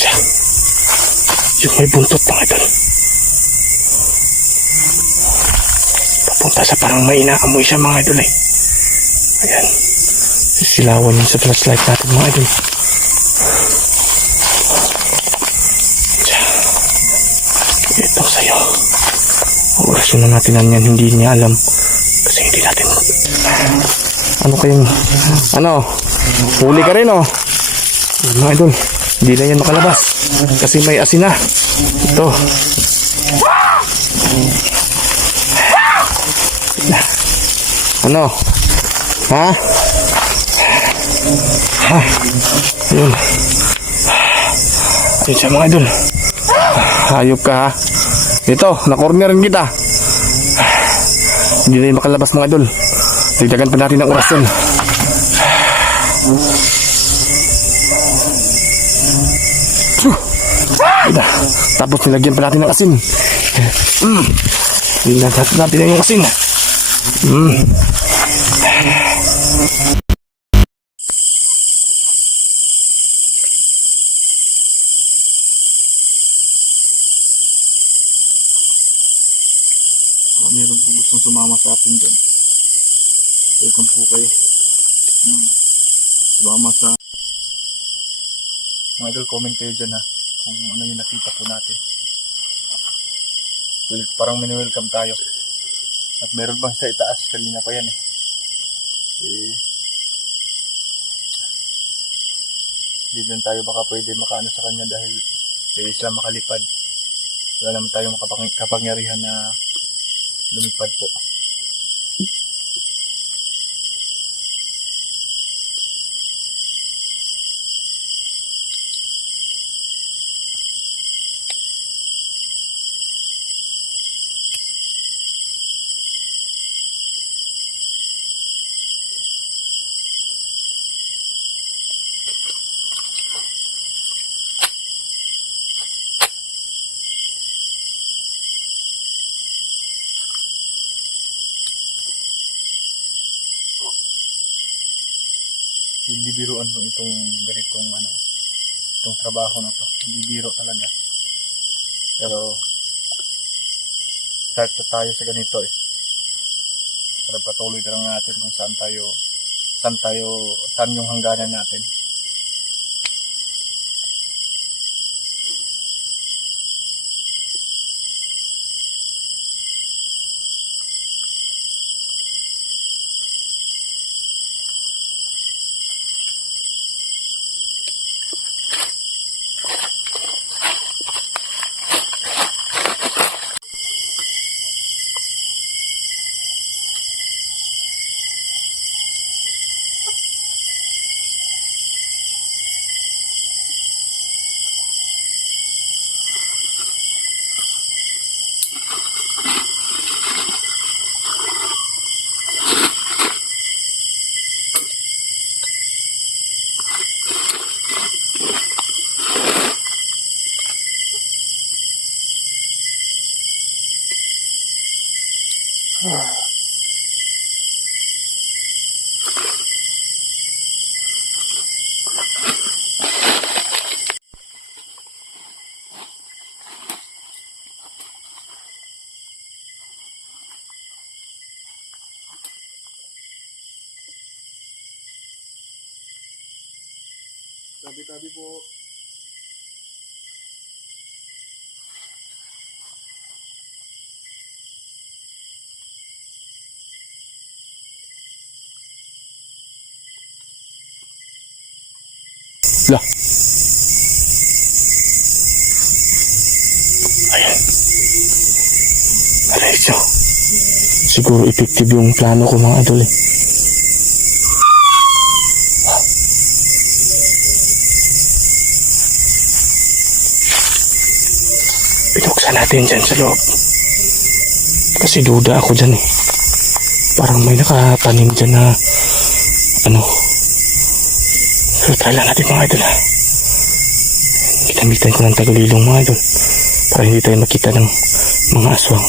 Siya. Yung may buntot mga idol. Papunta sa parang may inaamoy siya mga idol eh. Ayan. Sisilawan yun sa flashlight natin mga idol. Siya. Ito sa'yo. Orasyon na natin yan. Hindi niya alam. Kasi hindi natin. Ano kayong... Ano? Huli ka rin oh. Mga idol. Hindi na yan makalabas. Kasi may asin na. Ito. Ano? Ha? Ha? Yun. Yun siya mga idol. Hayop ka ha. Ito, na-cornerin kita. Hindi na yung makalabas mga idol. Tigdagan pa natin ang orasyon. Tapos nilagyan pa natin ng asin. Nilagyan natin yung asin. Meron po gustong sumama sa atin dyan. Welcome po kayo. Sumama sa... Mga idol, comment kayo dyan ha. Kung ano yung nakita po natin. Parang mini-welcome tayo. At meron bang sa itaas? Kanina pa yan eh. Hindi din tayo baka pwede makaano sa kanya dahil hindi sila makalipad. Wala naman tayong kapangyarihan na lumipad po. Hindi biruan mo itong ganitong itong trabaho na to. Hindi biro talaga. Pero start na tayo sa ganito eh. Para patuloy na lang natin kung saan yung hangganan natin. Tabi-tabi po. Lah. Ayan. Diretso. Siguro effective yung plano ko mga idol eh. Pinuksan natin dyan sa loob. Kasi duda ako dyan eh. Parang may nakatanim dyan na So try lang natin mga idol ha. Ginamitan ko ng tagulilong mga idol para hindi tayo makita ng mga aswang.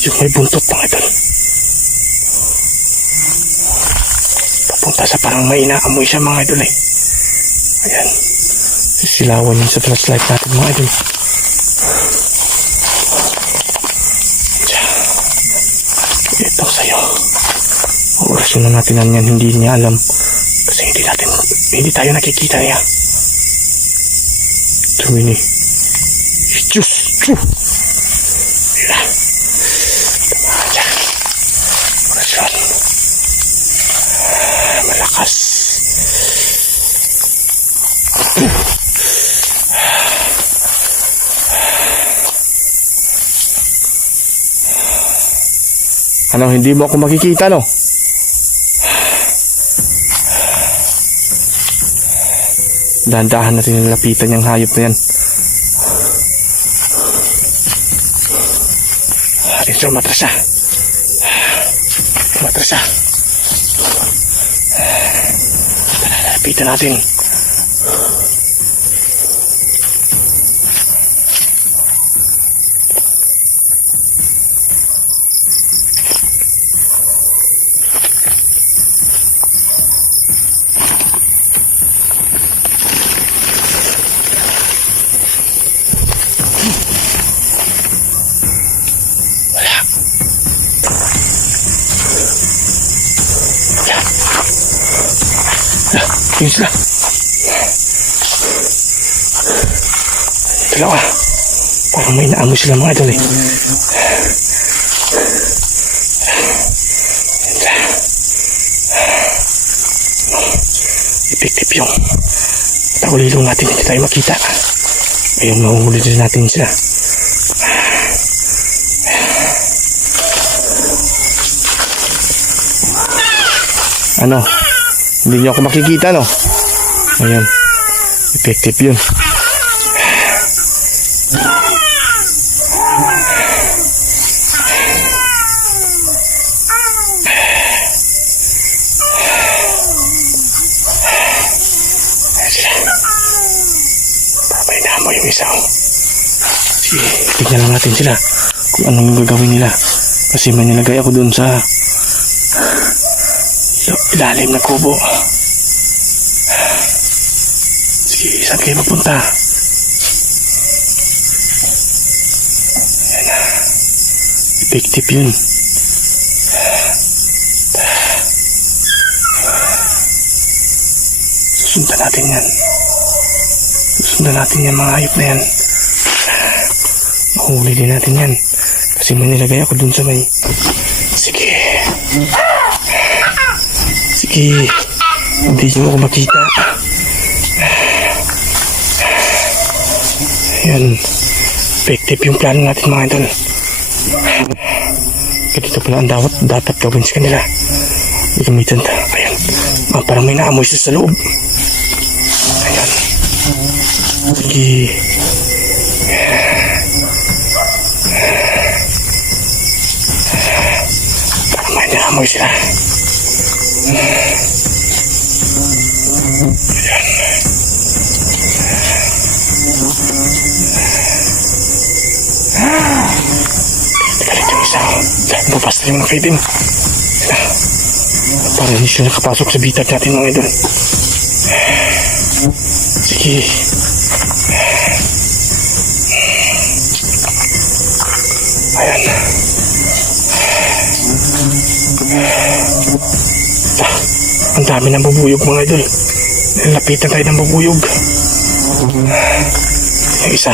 Yung may buntot mga idol. Papunta sa parang may inaamoy siya mga idol eh. Ayan. Sisilawan yun sa flashlight natin mga idol. Ito sa'yo. Orasyon na natin yan. Hindi niya alam. Kasi hindi tayo nakikita niya. Tumini. Diyos! Ayan. Tama dyan. Orasyon. Malakas. Ano, hindi mo ako makikita, no? Dahan-dahan natin nilapitan yung hayop na yan. Intro, matras siya. Matras siya. Lapitan natin. Yun sila. Dalawa. Parang may naamoy sila mga idol eh. Effective yung taulilong natin. Hindi tayo makita. Ayun, mahuhuli din natin sila. Ano? Hindi niyo ako makikita, no? Ayan. Effective yun. Babay na mo yung isa. Sige, tignan lang natin sila kung anong gagawin nila. Kasi may nilagay ako dun sa ilalim na kubo. Sige, saan kayo mapunta? Ayan na. Effective yun. Susundan natin yan. Susundan natin yan mga hayop na yan. Mahuli din natin yan. Kasi may nilagay ako dun sa may... Sige. Sige. Hindi nyo ako makita. Ayan. Effective yung plano natin mga idol. Ganito pala ang dapat gawin sa kanila. Gamitan ta. Ayan. Parang may naamoy siya sa loob. Ayan. Sige. Parang may naamoy sila. Ayan. Galit yung isa. Bupas na yung mga kaitim. Parang hindi sila nakapasok sa bitag natin mga idol. Sige. Ayan. Ang dami ng bubuyog mga idol. Lapitan tayo ng bubuyog. Yung isa.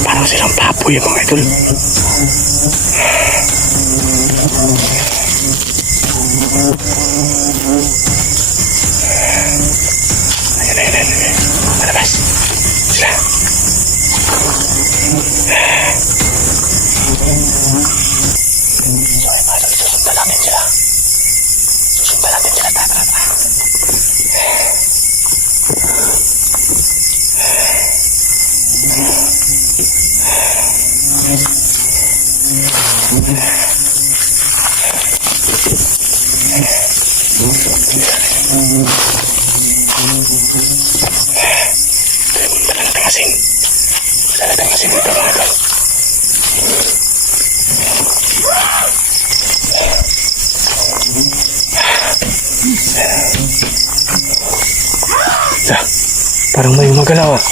Parang silang baboy mga idol. Ayan. Malabas. Sila. Sorry mga idol, susundan natin sila. Tara. Dala natin asin. Talagang asin dito mga idol. Parang may magalaw ah.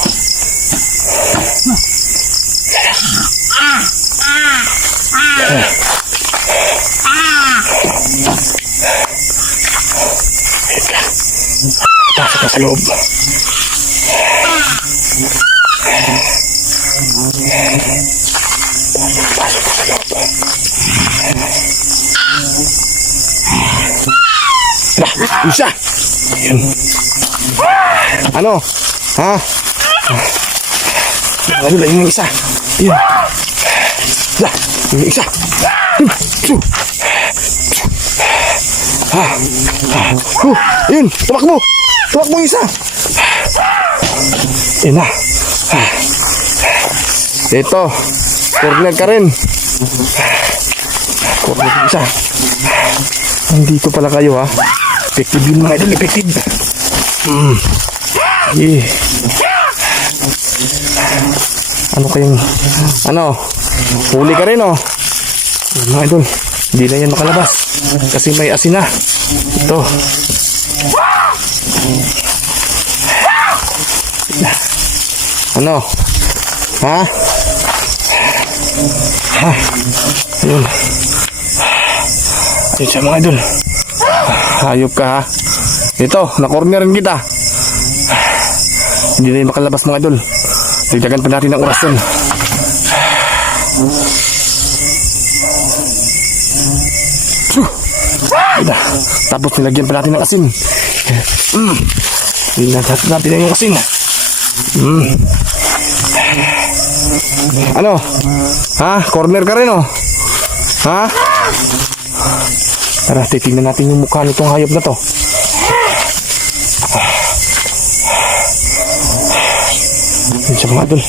Pasok na sa loob. Pasok na sa loob. Isa! Yun. Ano? Ha? Ano lang yung isa? Yun. Yung isa. Yun, tumakbo. Tumakbo yung isa. Yun na. Ito, corner ka rin. Corner yung isa. Nandito pala kayo ha. Effective yun mga idol, effective. Yeah. Ano kayong, ano, huli ka rin oh. Yun, mga idol, hindi na yan makalabas. Kasi may asin na. Ito. Ano? Ha? Ha? Ayun. Ayun siya mga idol. Hayop ka ha. Ito, na-cornerin kita. Hindi na yung makalabas mga idol. Dagdagan pa natin ang oras dun. Tapos nilagyan pa natin ng asin. Nilagyan natin na yung asin. Ano? Ha? Corner ka rin oh. Ha? Tara, titignan natin yung mukha nitong hayop na to. Yun siya mga idol.